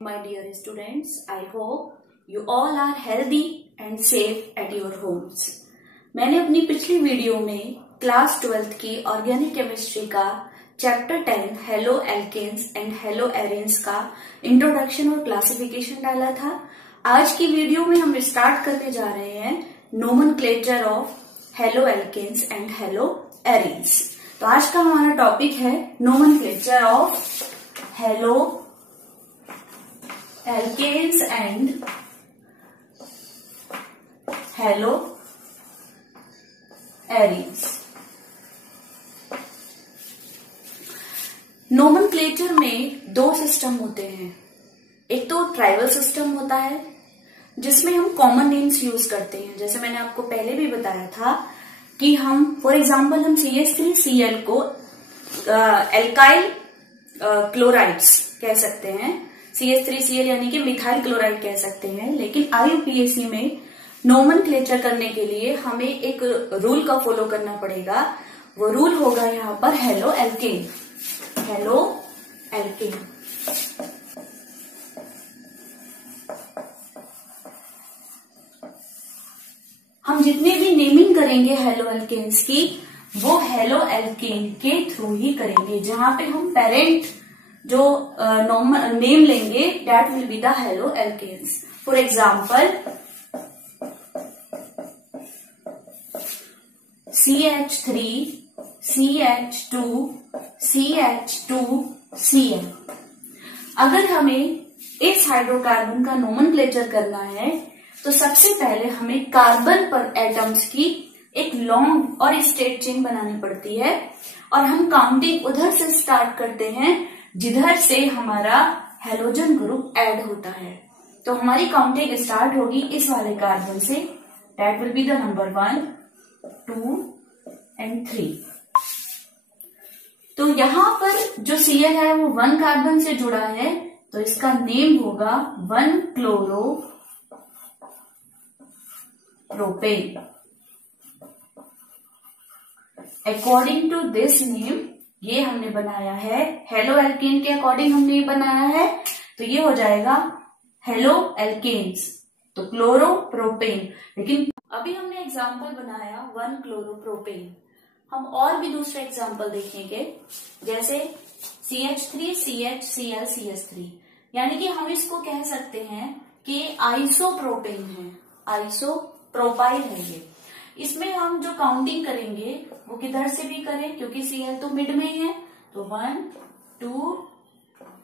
My dear students, I hope you all are healthy and safe at your homes. मैंने अपनी पिछली video में class 12th की organic chemistry का chapter 10 haloalkanes and haloarenes का introduction और classification डाला था। आज की वीडियो में हम स्टार्ट करने जा रहे हैं nomenclature of haloalkanes and haloarenes. तो आज का हमारा टॉपिक है nomenclature of haloalkanes and haloarenes. Nomenclature में दो सिस्टम होते हैं। एक तो ट्राइबल सिस्टम होता है जिसमें हम कॉमन नेम्स यूज करते हैं। जैसे मैंने आपको पहले भी बताया था कि हम फॉर एग्जांपल हम CH3Cl को एल्काइल क्लोराइड्स कह सकते हैं, CH3Cl यानी कि मिथाइल क्लोराइड कह सकते हैं। लेकिन IUPAC में नोमेनक्लेचर करने के लिए हमें एक रूल का फॉलो करना पड़ेगा। वो रूल होगा यहाँ पर हेलो एल्केन। हेलो एल्केन हम जितने भी नेमिंग करेंगे हेलो एल्केन्स की वो हेलो एल्केन के थ्रू ही करेंगे। जहां पे हम पेरेंट जो नेम लेंगे that will be the haloalkanes. For example CH3 CH2 CH2Cl। अगर हमें इस हाइड्रोकार्बन का नोमेनक्लेचर करना है तो सबसे पहले हमें कार्बन पर एटम्स की एक लॉन्ग और स्ट्रेट चेन बनानी पड़ती है और हम काउंटिंग उधर से स्टार्ट करते हैं जिधर से हमारा हेलोजन ग्रुप ऐड होता है। तो हमारी काउंटिंग स्टार्ट होगी इस वाले कार्बन से, that will be the number 1 2 and 3। तो यहां पर जो Cl है वो 1 कार्बन से जुड़ा है तो इसका नेम होगा 1 chloropropane. According to this name ये हमने बनाया है, हेलो एल्केन के अकॉर्डिंग हमने ये बनाया है तो ये हो जाएगा हेलो एल्केन्स, तो क्लोरो प्रोपेन। लेकिन अभी हमने एग्जाम्पल बनाया 1 क्लोरो प्रोपेन। हम और भी दूसरे एग्जाम्पल देखेंगे जैसे CH3CHCl CH3, यानी कि हम इसको कह सकते हैं कि आइसोप्रोपेन है, आइसोप्रोपाइल है ये। इसमें हम जो काउंटिंग करेंगे वो किधर से भी करें क्योंकि Cl तो मिड में है, तो 1 2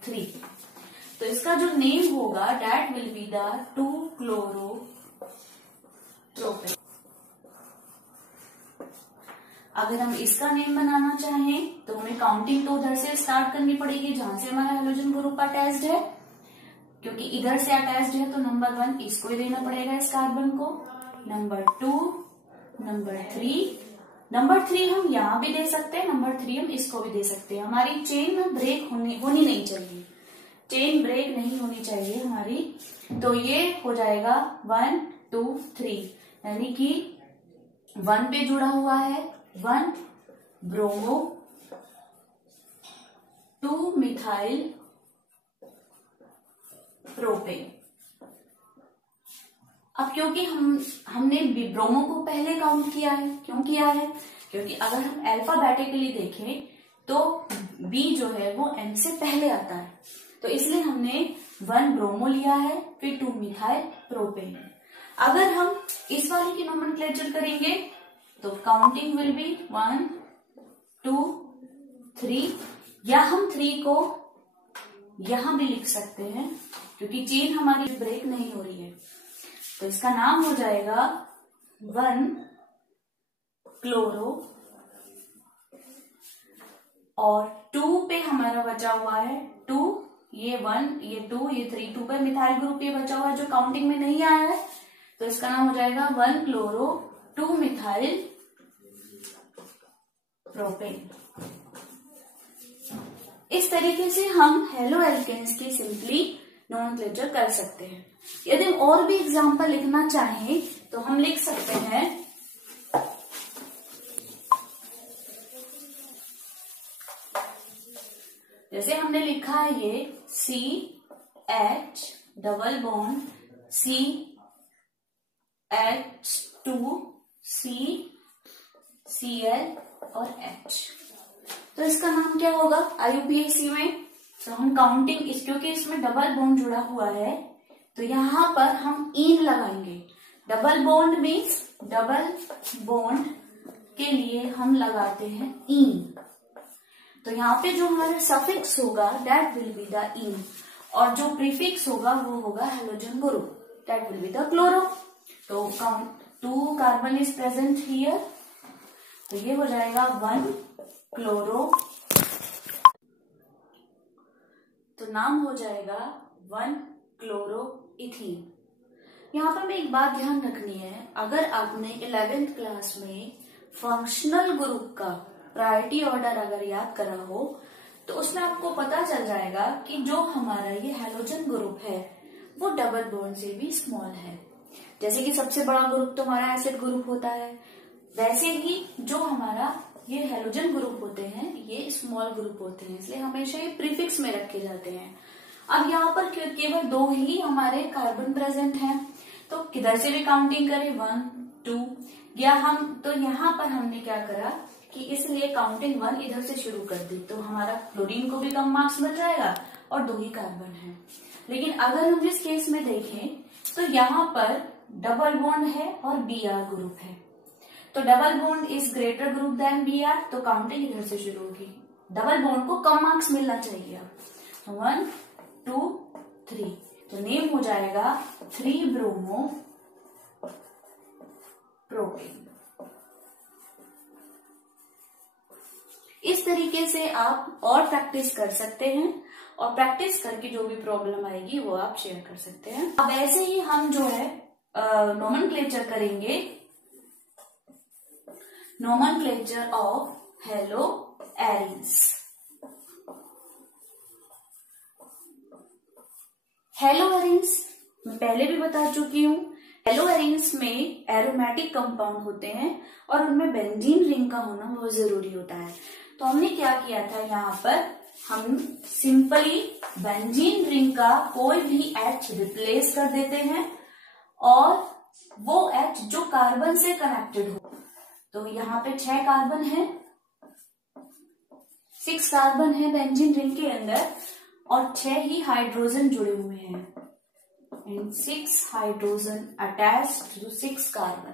3। तो इसका जो नेम होगा that will be the 2 chloro propane. अगर हम इसका नेम बनाना चाहें तो हमें काउंटिंग तो उधर से स्टार्ट करनी पड़ेगी जहां से हमारा हेलोजन ग्रुप अटैच्ड है, क्योंकि इधर से अटैच्ड है तो नंबर 1 इसको ही देना पड़ेगा इस कार्बन को, नंबर 2 नंबर 3 हम यहां भी दे सकते हैं, नंबर 3 हम इसको भी दे सकते हैं। हमारी चेन में ब्रेक होनी नहीं चाहिए, चेन ब्रेक नहीं होनी चाहिए हमारी। तो ये हो जाएगा 1 2 3, यानी कि 1 पे जुड़ा हुआ है 1 ब्रोमो 2 मिथाइल प्रोपेन। अब क्योंकि हमने ब्रोमो को पहले काउंट किया है, क्यों किया है? क्योंकि अगर हम अल्फाबेटिकली देखें तो B जो है वो M से पहले आता है, तो इसलिए हमने 1 ब्रोमो लिया है फिर 2 मिथाइल प्रोपेन। अगर हम इस वाले की नोमेनक्लेचर करेंगे तो काउंटिंग विल बी 1 2 3, या हम 3 को यहां भी लिख सकते हैं क्योंकि चेन हमारी ब्रेक नहीं हो रही है। तो इसका नाम हो जाएगा 1 क्लोरो, और 2 पे हमारा बचा हुआ है 2, ये 1 ये 2 ये 3, 2 पे मिथाइल ग्रुप ये बचा हुआ है जो काउंटिंग में नहीं आया है, तो इसका नाम हो जाएगा 1 क्लोरो 2 मिथाइल प्रोपेन। इस तरीके से हम हेलो एल्केन्स की सिंपली नोमेनक्लेचर कर सकते हैं। यदि हम और भी एग्जांपल लिखना चाहें तो हम लिख सकते हैं जैसे हमने लिखा है ये H double bond C H2 C Cl और H। तो इसका नाम क्या होगा IUPAC में? तो हम काउंटिंग क्योंकि इसमें डबल बॉन्ड जुड़ा हुआ है तो यहां पर हम इन लगाएंगे। Double bond means double bond के लिए हम लगाते हैं इन। तो यहाँ पे जो हमारा सफिक्स होगा that will be the in और जो प्रीफिक्स होगा वो होगा halogen group that will be the chloro. तो 2 कार्बन इज प्रेजेंट हियर तो ये हो जाएगा 1 क्लोरो। तो नाम हो जाएगा 1 क्लोरो इथीन। यहाँ पर मैं एक बात ध्यान रखनी है, अगर आपने 11th क्लास में फंक्शनल ग्रुप का प्रायोरिटी ऑर्डर अगर याद करा हो तो उसमें आपको पता चल जाएगा कि जो हमारा ये हेलोजन ग्रुप है वो डबल बॉन्ड से भी स्मॉल है। जैसे कि सबसे बड़ा ग्रुप तो हमारा एसिड ग्रुप होता है, वैसे ही जो हमारा ये हेलोजन ग्रुप होते हैं ये स्मॉल ग्रुप होते हैं, इसलिए हमेशा ये प्रीफिक्स में रखे जाते हैं। अब यहाँ पर केवल 2 ही हमारे कार्बन प्रेजेंट हैं तो किधर से भी काउंटिंग करें 1 2 या हम तो यहाँ पर हमने क्या करा कि इसलिए काउंटिंग 1 इधर से शुरू कर दी तो हमारा क्लोरीन को भी कम मार्क्स मिल जाएगा और 2 ही कार्बन है। लेकिन अगर हम इस केस में देखें तो यहाँ पर डबल बॉन्ड है और Br ग्रुप है तो double bond is greater group than Br तो काउंटिंग इधर से शुरू होगी। डबल बॉन्ड को कम मार्क्स मिलना चाहिए। 1 2 3 तो नेम हो जाएगा 3 ब्रोमो प्रोपेन। इस तरीके से आप और प्रैक्टिस कर सकते हैं और प्रैक्टिस करके जो भी प्रॉब्लम आएगी वो आप शेयर कर सकते हैं। अब ऐसे ही हम जो है नोमेनक्लेचर करेंगे, nomenclature of hello arenes. Hello arenes मैं पहले भी बता चुकी हूँ। हेलो एरिन्स में एरोमेटिक कंपाउंड होते हैं और उनमें बेंजीन रिंग का होना बहुत जरूरी होता है। तो हमने क्या किया था, यहाँ पर हम सिंपली बेंजीन रिंग का कोई भी H रिप्लेस कर देते हैं और वो H जो कार्बन से कनेक्टेड हो। तो यहाँ पे 6 कार्बन है, 6 कार्बन है बेंजीन रिंग के अंदर और 6 ही हाइड्रोजन जुड़े हुए हैं and 6 hydrogen attached to 6 carbon.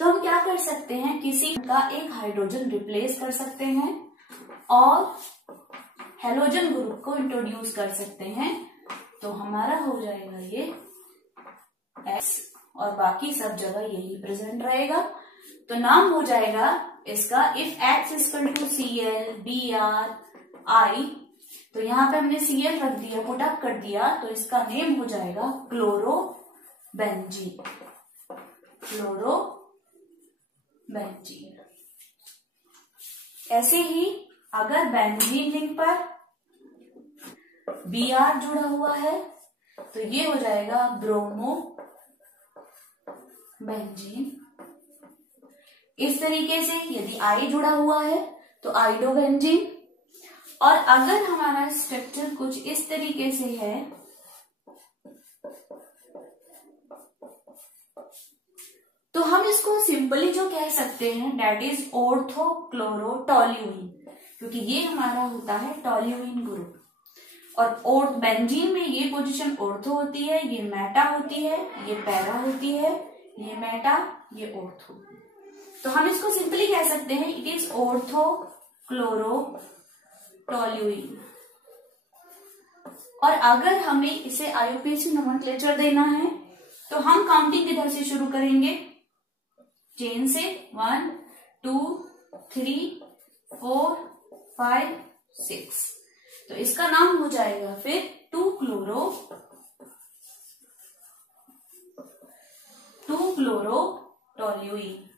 तो हम क्या कर सकते हैं, किसी का एक हाइड्रोजन रिप्लेस कर सकते हैं और हेलोजन ग्रुप को इंट्रोड्यूस कर सकते हैं। तो हमारा हो जाएगा ये X और बाकी सब जगह यही प्रेजेंट रहेगा। तो नाम हो जाएगा इसका if X equal to Cl Br I। तो यहाँ पे हमने Cl रख दिया, पुट अप कर दिया तो इसका नेम हो जाएगा क्लोरोबेंजीन। क्लोरोबेंजीन। ऐसे ही अगर बेंजीन रिंग पर Br जुड़ा हुआ है तो ये हो जाएगा ब्रोमोबेंजीन। इस तरीके से यदि I जुड़ा हुआ है तो आइडोबेंजीन। और अगर हमारा स्ट्रक्चर कुछ इस तरीके से है तो हम इसको सिंपली जो कह सकते हैं डेट इज ऑर्थोक्लोरोटोल्यूइन, क्योंकि ये हमारा होता है टोल्यूइन ग्रुप। और बेंजीन में ये पोजीशन ऑर्थो होती है, ये मेटा होती है, ये पैरा होती है, ये मेटा, ये ऑर्थो। तो हम इसको सिंपली कह सकते हैं इट इज ऑर्थोक्लोरोटोल्यूइन। और अगर हमें इसे IUPAC नोमेनक्लेचर देना है तो हम काउंटिंग किधर से शुरू करेंगे, चेन से 1 2 3 4 5 6। तो इसका नाम हो जाएगा फिर 2 क्लोरोटोल्यूइन,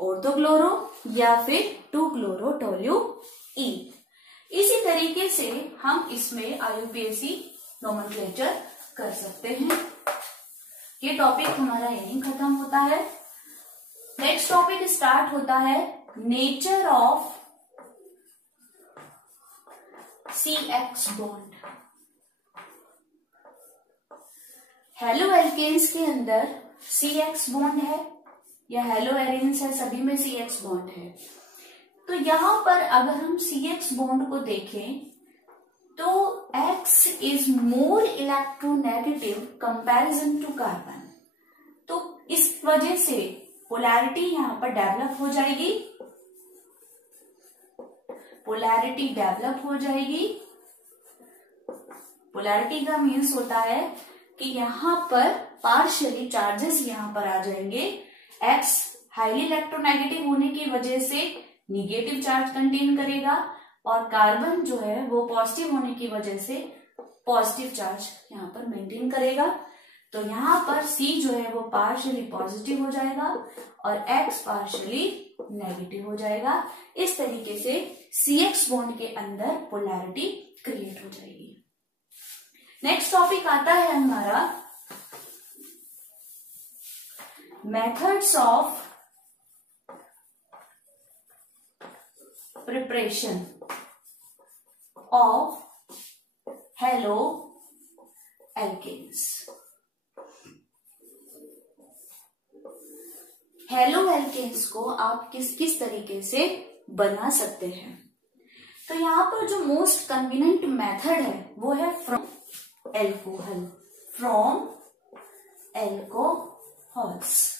ऑर्थोक्लोरो या फिर 2 क्लोरोटोल्यूइन। इसी तरीके से हम इसमें IUPAC नोमेनक्लेचर कर सकते हैं। ये टॉपिक हमारा यहीं खत्म होता है। नेक्स्ट टॉपिक स्टार्ट होता है nature of CX bond. Haloalkanes के अंदर CX बॉन्ड है या हेलो एरेन्स है, सभी में CX बॉन्ड है। तो यहां पर अगर हम CX बॉन्ड को देखें तो X is more electronegative comparison to carbon. तो इस वजह से पोलैरिटी यहां पर डेवलप हो जाएगी, पोलैरिटी डेवलप हो जाएगी। पोलैरिटी का मीन्स होता है कि यहां पर पार्शियली चार्जेस यहां पर आ जाएंगे। X हाईली इलेक्ट्रोनेगेटिव होने की वजह से निगेटिव चार्ज कंटेन करेगा और कार्बन जो है वो पॉजिटिव होने की वजह से पॉजिटिव चार्ज यहाँ पर मेंटेन करेगा। तो यहाँ पर C जो है वो पार्शियली पॉजिटिव हो जाएगा और X पार्शियली नेगेटिव हो जाएगा। इस तरीके से CX बॉन्ड के अंदर पोलैरिटी क्रिएट हो जाएगी। नेक्स्ट टॉपिक आता है हमारा methods of preparation of haloalkanes. Haloalkanes को आप किस किस तरीके से बना सकते हैं। तो यहां पर जो मोस्ट कन्वीनियंट मेथड है वो है from alcohol, from alcohols.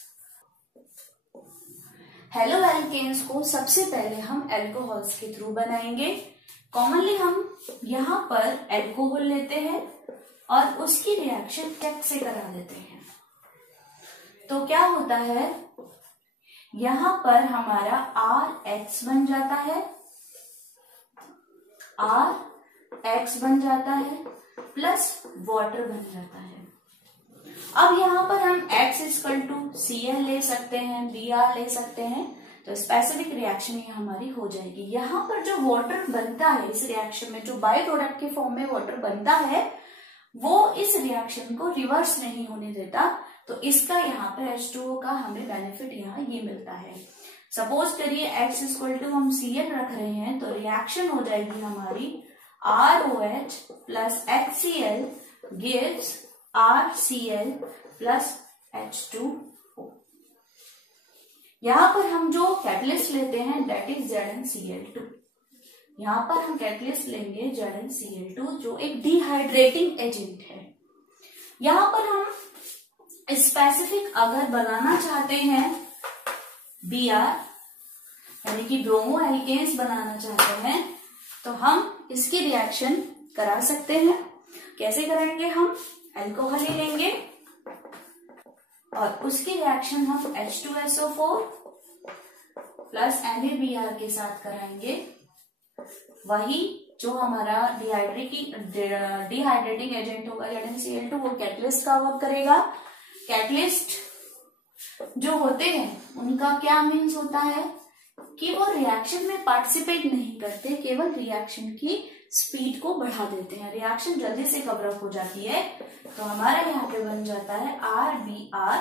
Haloalkanes को सबसे पहले हम एल्कोहल्स के थ्रू बनाएंगे। कॉमनली हम यहाँ पर एल्कोहल लेते हैं और उसकी रिएक्शन चेक से करा देते हैं। तो क्या होता है, यहाँ पर हमारा RH बन जाता है, RH बन जाता है प्लस वाटर बन जाता है। अब यहाँ पर हम X=Cl ले सकते हैं, Br ले सकते हैं, तो स्पेसिफिक रिएक्शन ये हमारी हो जाएगी। यहाँ पर जो वाटर बनता है इस रिएक्शन में, जो बाय प्रोडक्ट के फॉर्म में वाटर बनता है वो इस रिएक्शन को रिवर्स नहीं होने देता। तो इसका यहाँ पर H2O का हमें बेनिफिट यहाँ ये मिलता है। सपोज करिए X= हम Cl रख रहे हैं तो रिएक्शन हो जाएगी हमारी ROH plus HCl gives RCl plus H2O। यहाँ पर हम जो कैटलिस्ट लेते हैं दैट इज ZnCl2। यहाँ पर हम कैटलिस्ट लेंगे ZnCl2 जो एक डिहाइड्रेटिंग एजेंट है। यहाँ पर हम स्पेसिफिक अगर बनाना चाहते हैं Br यानी कि ब्रोमो एल्केन्स बनाना चाहते हैं तो हम इसकी रिएक्शन करा सकते हैं। कैसे कराएंगे, हम एल्कोहल ही लेंगे और उसकी रिएक्शन हम H2SO4 प्लस NaBr के साथ कराएंगे। वही जो हमारा डिहाइड्रेटिंग एजेंट होगा ZnCl2 वो कैटलिस्ट का वर्क करेगा। कैटलिस्ट जो होते हैं उनका क्या मीन्स होता है कि वो रिएक्शन में पार्टिसिपेट नहीं करते, केवल रिएक्शन की स्पीड को बढ़ा देते हैं, रिएक्शन जल्दी से कवर अप हो जाती है। तो हमारा यहाँ पे बन जाता है RBr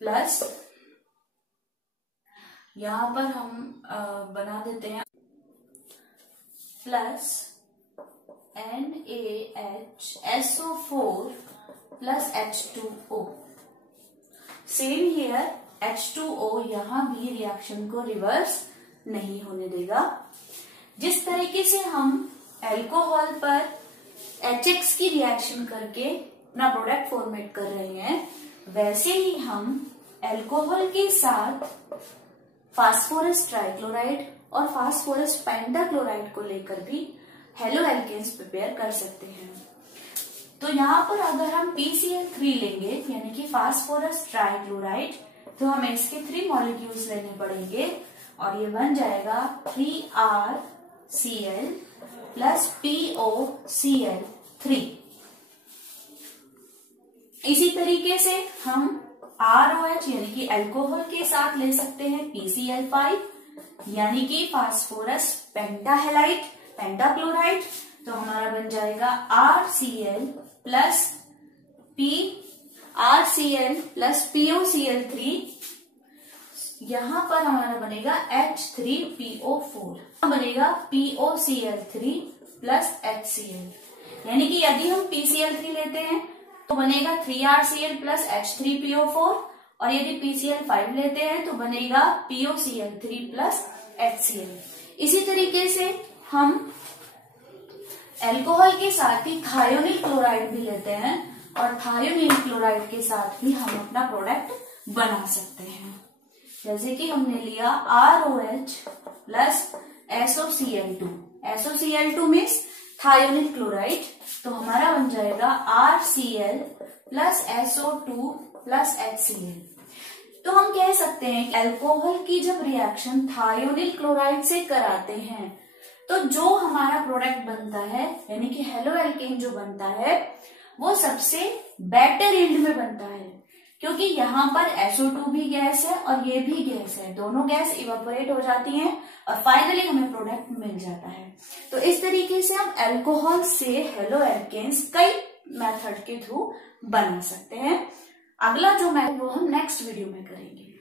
प्लस यहाँ पर हम बना देते हैं plus NaHSO4 plus H2O। Same here H2O यहाँ भी रिएक्शन को रिवर्स नहीं होने देगा। जिस तरीके से हम एल्कोहल पर HX की रिएक्शन करके अपना प्रोडक्ट फॉर्मेट कर रहे हैं वैसे ही हम एल्कोहल के साथ फास्फोरस ट्राइक्लोराइड और फास्फोरस पेंटाक्लोराइड को लेकर भी हेलो एल्केन्स प्रिपेयर कर सकते हैं। तो यहाँ पर अगर हम PCl3 लेंगे यानी कि फास्फोरस ट्राइक्लोराइड तो हमें इसके 3 मॉलिक्यूल्स लेने पड़ेंगे और ये बन जाएगा 3RCl प्लस POCl3। इसी तरीके से हम ROH यानी कि अल्कोहल के साथ ले सकते हैं PCl5 यानी कि फास्फोरस पेंटाहेलाइड पेंटाक्लोराइड। तो हमारा बन जाएगा RCl प्लस POCl3। यहां पर हमारा बनेगा H3PO4, बनेगा POCl3 प्लस HCl। यानी कि यदि हम PCl3 लेते हैं तो बनेगा 3RCl प्लस H3PO4, और यदि PCl5 लेते हैं तो बनेगा POCl3 प्लस HCl। इसी तरीके से हम अल्कोहल के साथ ही थायोनिल क्लोराइड भी लेते हैं, और थायोनिल क्लोराइड के साथ भी हम अपना प्रोडक्ट बना सकते हैं। जैसे कि हमने लिया ROH plus SOCl2। SOCl2 means thionyl chloride, तो हमारा बन जाएगा RCl plus SO2 plus HCl। तो हम कह सकते हैं कि अल्कोहल की जब रिएक्शन थायोनिल क्लोराइड से कराते हैं तो जो हमारा प्रोडक्ट बनता है, यानी कि हेलो एल्केन जो बनता है, वो सबसे बेटर यील्ड में बनता है, क्योंकि यहाँ पर SO2 भी गैस है और ये भी गैस है, दोनों गैस इवेपोरेट हो जाती हैं और फाइनली हमें प्रोडक्ट मिल जाता है। तो इस तरीके से हम अल्कोहल से हेलो एल्केन्स कई मेथड के थ्रू बना सकते हैं। अगला जो मैं वो हम नेक्स्ट वीडियो में करेंगे।